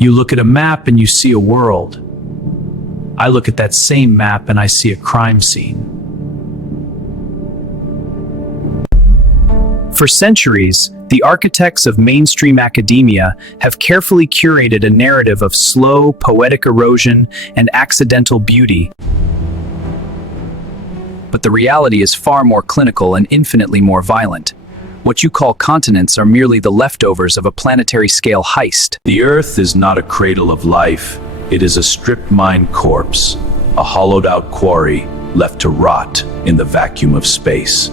You look at a map and you see a world. I look at that same map and I see a crime scene. For centuries, the architects of mainstream academia have carefully curated a narrative of slow, poetic erosion and accidental beauty. But the reality is far more clinical and infinitely more violent. What you call continents are merely the leftovers of a planetary-scale heist. The Earth is not a cradle of life. It is a stripped-mined corpse, a hollowed-out quarry left to rot in the vacuum of space.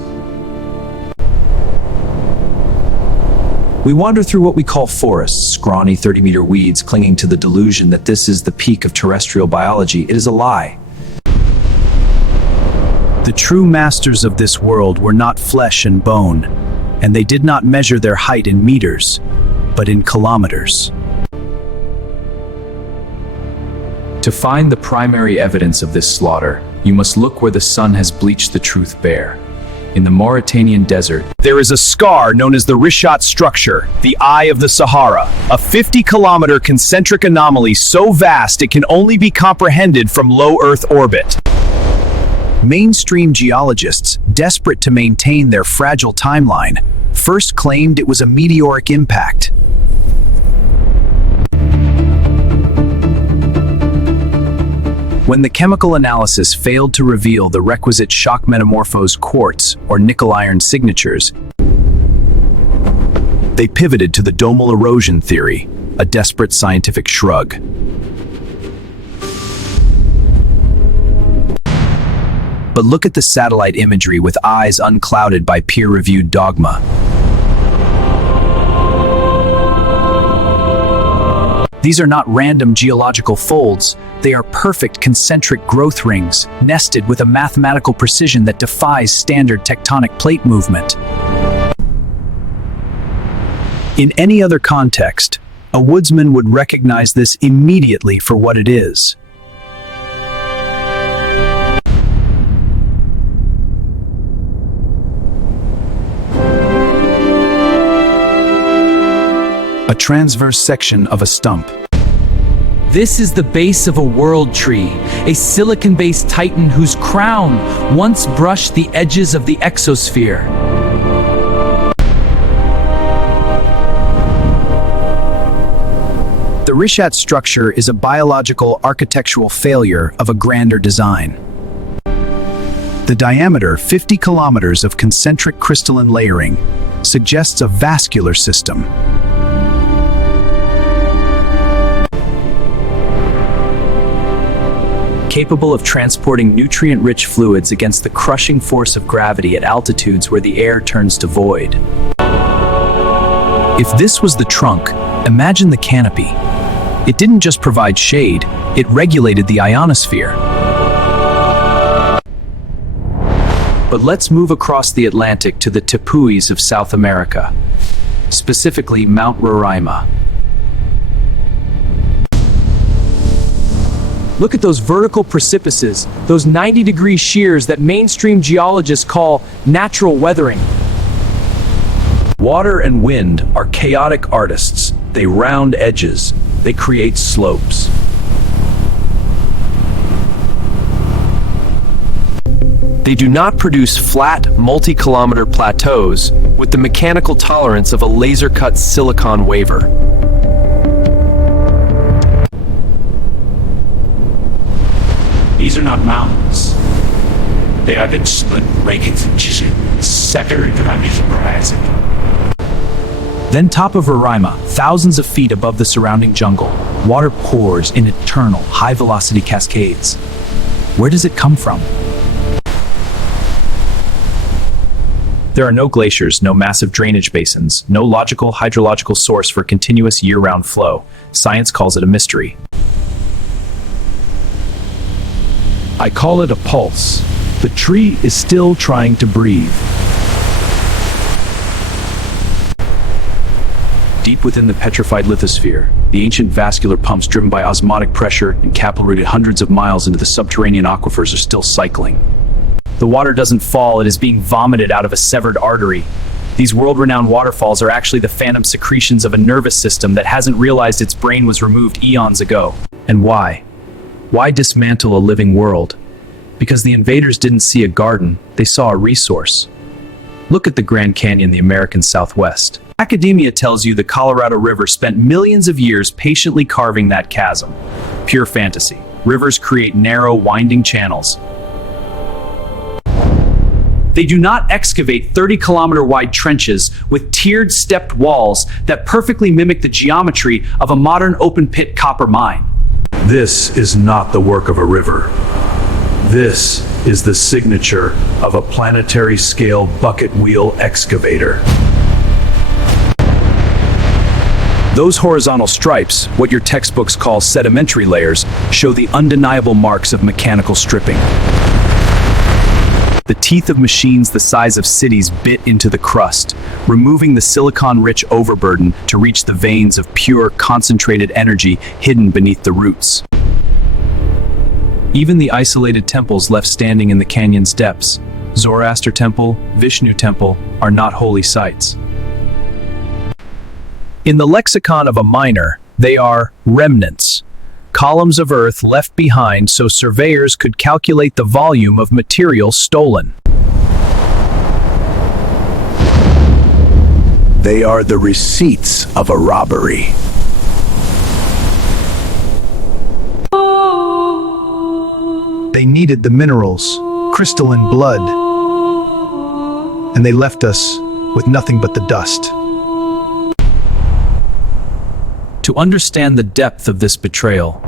We wander through what we call forests, scrawny 30-meter weeds clinging to the delusion that this is the peak of terrestrial biology. It is a lie. The true masters of this world were not flesh and bone, and they did not measure their height in meters, but in kilometers. To find the primary evidence of this slaughter, you must look where the sun has bleached the truth bare. In the Mauritanian desert, there is a scar known as the Richat Structure, the Eye of the Sahara, a 50-kilometer concentric anomaly so vast it can only be comprehended from low Earth orbit. Mainstream geologists, desperate to maintain their fragile timeline, first claimed it was a meteoric impact. When the chemical analysis failed to reveal the requisite shock metamorphosed quartz or nickel-iron signatures, they pivoted to the domal erosion theory, a desperate scientific shrug. But look at the satellite imagery with eyes unclouded by peer-reviewed dogma. These are not random geological folds. They are perfect concentric growth rings, nested with a mathematical precision that defies standard tectonic plate movement. In any other context, a woodsman would recognize this immediately for what it is. A transverse section of a stump. This is the base of a world tree, a silicon-based titan whose crown once brushed the edges of the exosphere. The Richat Structure is a biological architectural failure of a grander design. The diameter, 50 kilometers of concentric crystalline layering, suggests a vascular system. Capable of transporting nutrient-rich fluids against the crushing force of gravity at altitudes where the air turns to void. If this was the trunk, imagine the canopy. It didn't just provide shade, it regulated the ionosphere. But let's move across the Atlantic to the tepuis of South America, specifically Mount Roraima. Look at those vertical precipices, those 90-degree shears that mainstream geologists call natural weathering. Water and wind are chaotic artists. They round edges. They create slopes. They do not produce flat, multi-kilometer plateaus with the mechanical tolerance of a laser-cut silicon waver. These are not mountains. They have been split, ragged and chiseled, severed beneath the horizon. Then top of Roraima, thousands of feet above the surrounding jungle, water pours in eternal, high-velocity cascades. Where does it come from? There are no glaciers, no massive drainage basins, no logical hydrological source for continuous year-round flow. Science calls it a mystery. I call it a pulse. The tree is still trying to breathe. Deep within the petrified lithosphere, the ancient vascular pumps driven by osmotic pressure and capillary hundreds of miles into the subterranean aquifers are still cycling. The water doesn't fall, it is being vomited out of a severed artery. These world-renowned waterfalls are actually the phantom secretions of a nervous system that hasn't realized its brain was removed eons ago. And why? Why dismantle a living world? Because the invaders didn't see a garden, they saw a resource. Look at the Grand Canyon, the American Southwest. Academia tells you the Colorado River spent millions of years patiently carving that chasm. Pure fantasy. Rivers create narrow, winding channels. They do not excavate 30-kilometer wide trenches with tiered stepped walls that perfectly mimic the geometry of a modern open-pit copper mine. This is not the work of a river. This is the signature of a planetary-scale bucket wheel excavator. Those horizontal stripes, what your textbooks call sedimentary layers, show the undeniable marks of mechanical stripping. The teeth of machines the size of cities bit into the crust, removing the silicon-rich overburden to reach the veins of pure, concentrated energy hidden beneath the roots. Even the isolated temples left standing in the canyon's depths, Zoroaster Temple, Vishnu Temple, are not holy sites. In the lexicon of a miner, they are remnants, columns of earth left behind so surveyors could calculate the volume of material stolen. They are the receipts of a robbery. They needed the minerals, crystalline blood, and they left us with nothing but the dust. To understand the depth of this betrayal,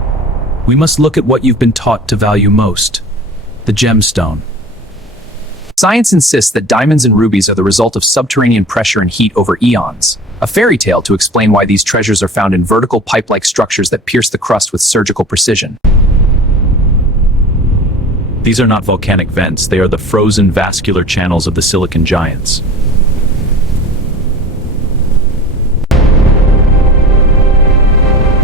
we must look at what you've been taught to value most, the gemstone. Science insists that diamonds and rubies are the result of subterranean pressure and heat over eons, a fairy tale to explain why these treasures are found in vertical pipe-like structures that pierce the crust with surgical precision. These are not volcanic vents, they are the frozen vascular channels of the silicon giants.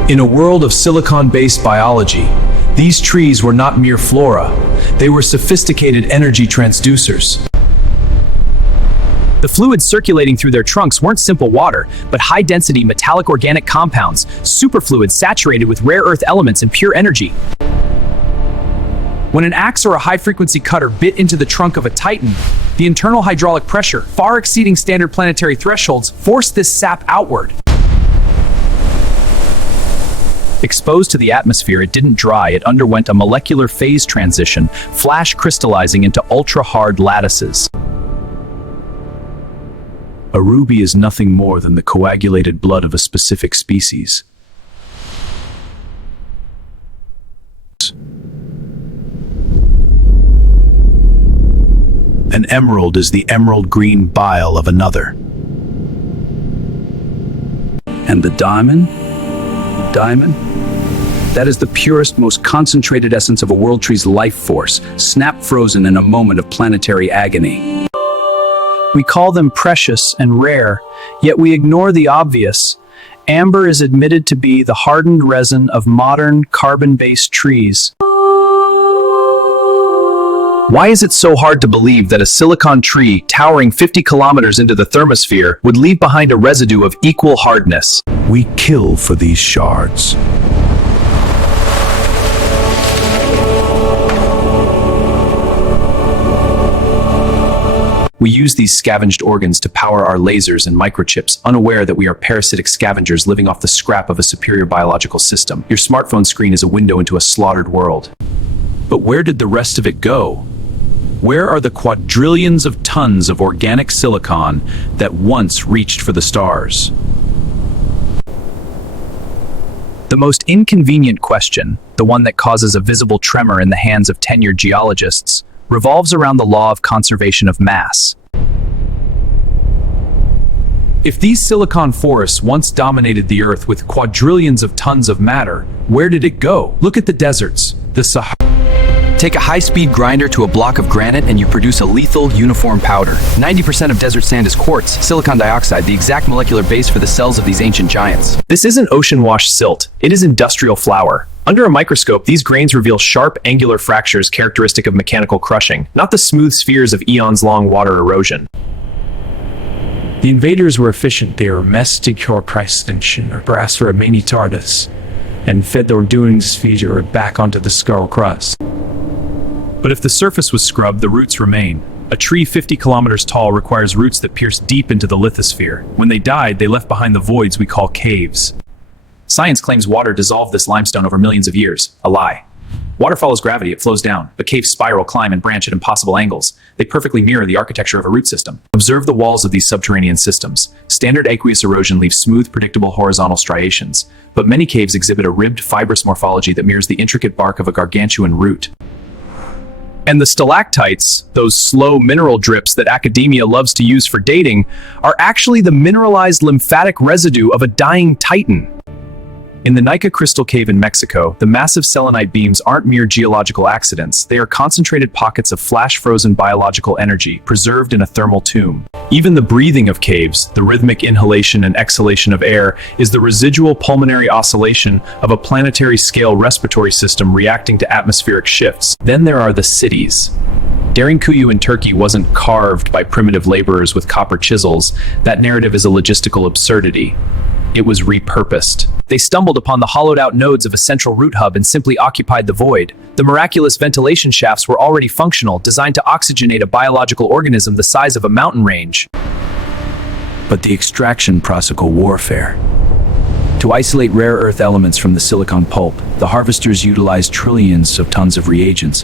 In a world of silicon-based biology, these trees were not mere flora, they were sophisticated energy transducers. The fluids circulating through their trunks weren't simple water, but high-density metallic organic compounds, superfluids saturated with rare earth elements and pure energy. When an axe or a high-frequency cutter bit into the trunk of a titan, the internal hydraulic pressure, far exceeding standard planetary thresholds, forced this sap outward. Exposed to the atmosphere, it didn't dry, it underwent a molecular phase transition, flash crystallizing into ultra-hard lattices. A ruby is nothing more than the coagulated blood of a specific species. An emerald is the emerald green bile of another. And the diamond? That is the purest, most concentrated essence of a world tree's life force, snap frozen in a moment of planetary agony. We call them precious and rare, yet we ignore the obvious. Amber is admitted to be the hardened resin of modern carbon-based trees. Why is it so hard to believe that a silicon tree towering 50 kilometers into the thermosphere would leave behind a residue of equal hardness? We kill for these shards. We use these scavenged organs to power our lasers and microchips, unaware that we are parasitic scavengers living off the scrap of a superior biological system. Your smartphone screen is a window into a slaughtered world. But where did the rest of it go? Where are the quadrillions of tons of organic silicon that once reached for the stars? The most inconvenient question, the one that causes a visible tremor in the hands of tenured geologists, revolves around the law of conservation of mass. If these silicon forests once dominated the Earth with quadrillions of tons of matter, where did it go? Look at the deserts, the Sahara. Take a high-speed grinder to a block of granite and you produce a lethal, uniform powder. 90% of desert sand is quartz, silicon dioxide, the exact molecular base for the cells of these ancient giants. This isn't ocean-washed silt, it is industrial flour. Under a microscope, these grains reveal sharp, angular fractures characteristic of mechanical crushing, not the smooth spheres of eons-long water erosion. The invaders were efficient. They were domestic or extinction or brass or many TARDIS, and fed their doings feature back onto the skull crust. But if the surface was scrubbed, the roots remain. A tree 50 kilometers tall requires roots that pierce deep into the lithosphere. When they died, they left behind the voids we call caves. Science claims water dissolved this limestone over millions of years. A lie. Water follows gravity, it flows down, but caves spiral, climb, and branch at impossible angles. They perfectly mirror the architecture of a root system. Observe the walls of these subterranean systems. Standard aqueous erosion leaves smooth, predictable horizontal striations, but many caves exhibit a ribbed, fibrous morphology that mirrors the intricate bark of a gargantuan root. And the stalactites, those slow mineral drips that academia loves to use for dating, are actually the mineralized lymphatic residue of a dying titan. In the Nika Crystal Cave in Mexico, the massive selenite beams aren't mere geological accidents. They are concentrated pockets of flash-frozen biological energy, preserved in a thermal tomb. Even the breathing of caves, the rhythmic inhalation and exhalation of air, is the residual pulmonary oscillation of a planetary-scale respiratory system reacting to atmospheric shifts. Then there are the cities. Derinkuyu in Turkey wasn't carved by primitive laborers with copper chisels. That narrative is a logistical absurdity. It was repurposed. They stumbled upon the hollowed-out nodes of a central root hub and simply occupied the void. The miraculous ventilation shafts were already functional, designed to oxygenate a biological organism the size of a mountain range. But the extraction process warfare. To isolate rare earth elements from the silicon pulp, the harvesters utilized trillions of tons of reagents.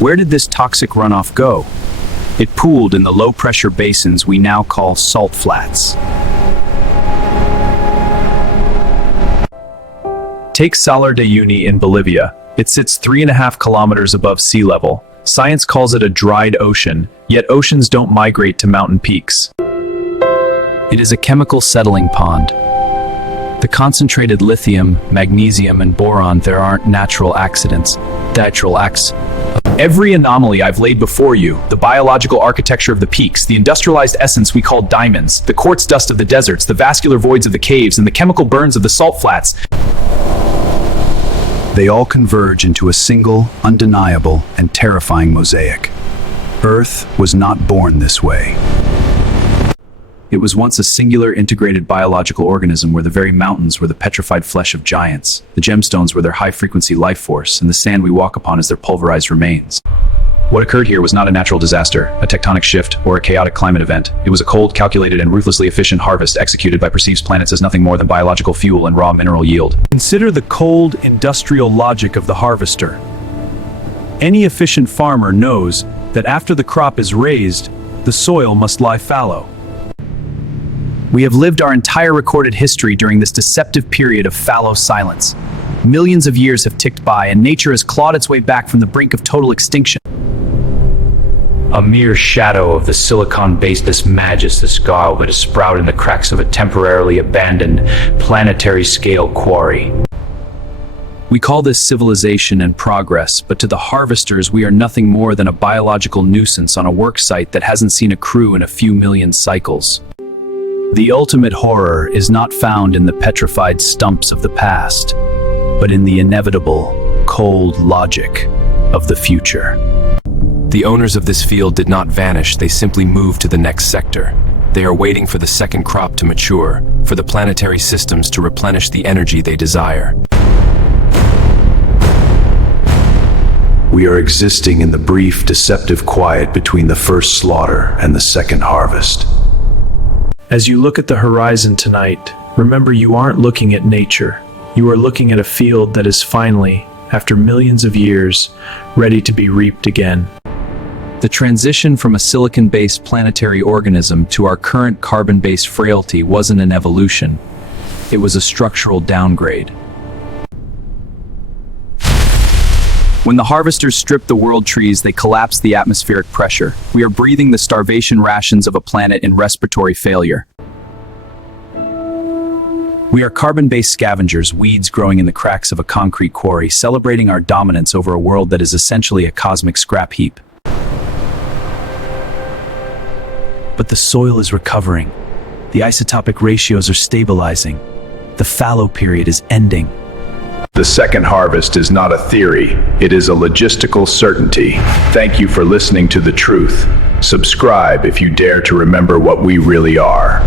Where did this toxic runoff go? It pooled in the low-pressure basins we now call salt flats. Take Salar de Uyuni in Bolivia. It sits 3.5 kilometers above sea level. Science calls it a dried ocean, yet oceans don't migrate to mountain peaks. It is a chemical settling pond. The concentrated lithium, magnesium, and boron there aren't natural accidents. Natural acts. Every anomaly I've laid before you, the biological architecture of the peaks, the industrialized essence we call diamonds, the quartz dust of the deserts, the vascular voids of the caves, and the chemical burns of the salt flats, They all converge into a single, undeniable, and terrifying mosaic. Earth was not born this way. it was once a singular integrated biological organism where the very mountains were the petrified flesh of giants, the gemstones were their high-frequency life force, and the sand we walk upon is their pulverized remains. What occurred here was not a natural disaster, a tectonic shift, or a chaotic climate event. It was a cold, calculated, and ruthlessly efficient harvest executed by perceived planets as nothing more than biological fuel and raw mineral yield. Consider the cold, industrial logic of the harvester. Any efficient farmer knows that after the crop is raised, the soil must lie fallow. We have lived our entire recorded history during this deceptive period of fallow silence. Millions of years have ticked by, and nature has clawed its way back from the brink of total extinction. A mere shadow of the silicon-based majestic skull that has sprouted in the cracks of a temporarily abandoned planetary-scale quarry. We call this civilization and progress, but to the harvesters we are nothing more than a biological nuisance on a work site that hasn't seen a crew in a few million cycles. The ultimate horror is not found in the petrified stumps of the past, but in the inevitable, cold logic of the future. The owners of this field did not vanish, they simply moved to the next sector. They are waiting for the second crop to mature, for the planetary systems to replenish the energy they desire. We are existing in the brief, deceptive quiet between the first slaughter and the second harvest. As you look at the horizon tonight, remember you aren't looking at nature. You are looking at a field that is finally, after millions of years, ready to be reaped again. The transition from a silicon-based planetary organism to our current carbon-based frailty wasn't an evolution. It was a structural downgrade. When the harvesters stripped the world trees, they collapsed the atmospheric pressure. We are breathing the starvation rations of a planet in respiratory failure. We are carbon-based scavengers, weeds growing in the cracks of a concrete quarry, celebrating our dominance over a world that is essentially a cosmic scrap heap. But the soil is recovering. The isotopic ratios are stabilizing. The fallow period is ending. The second harvest is not a theory, it is a logistical certainty. Thank you for listening to The Truth. Subscribe if you dare to remember what we really are.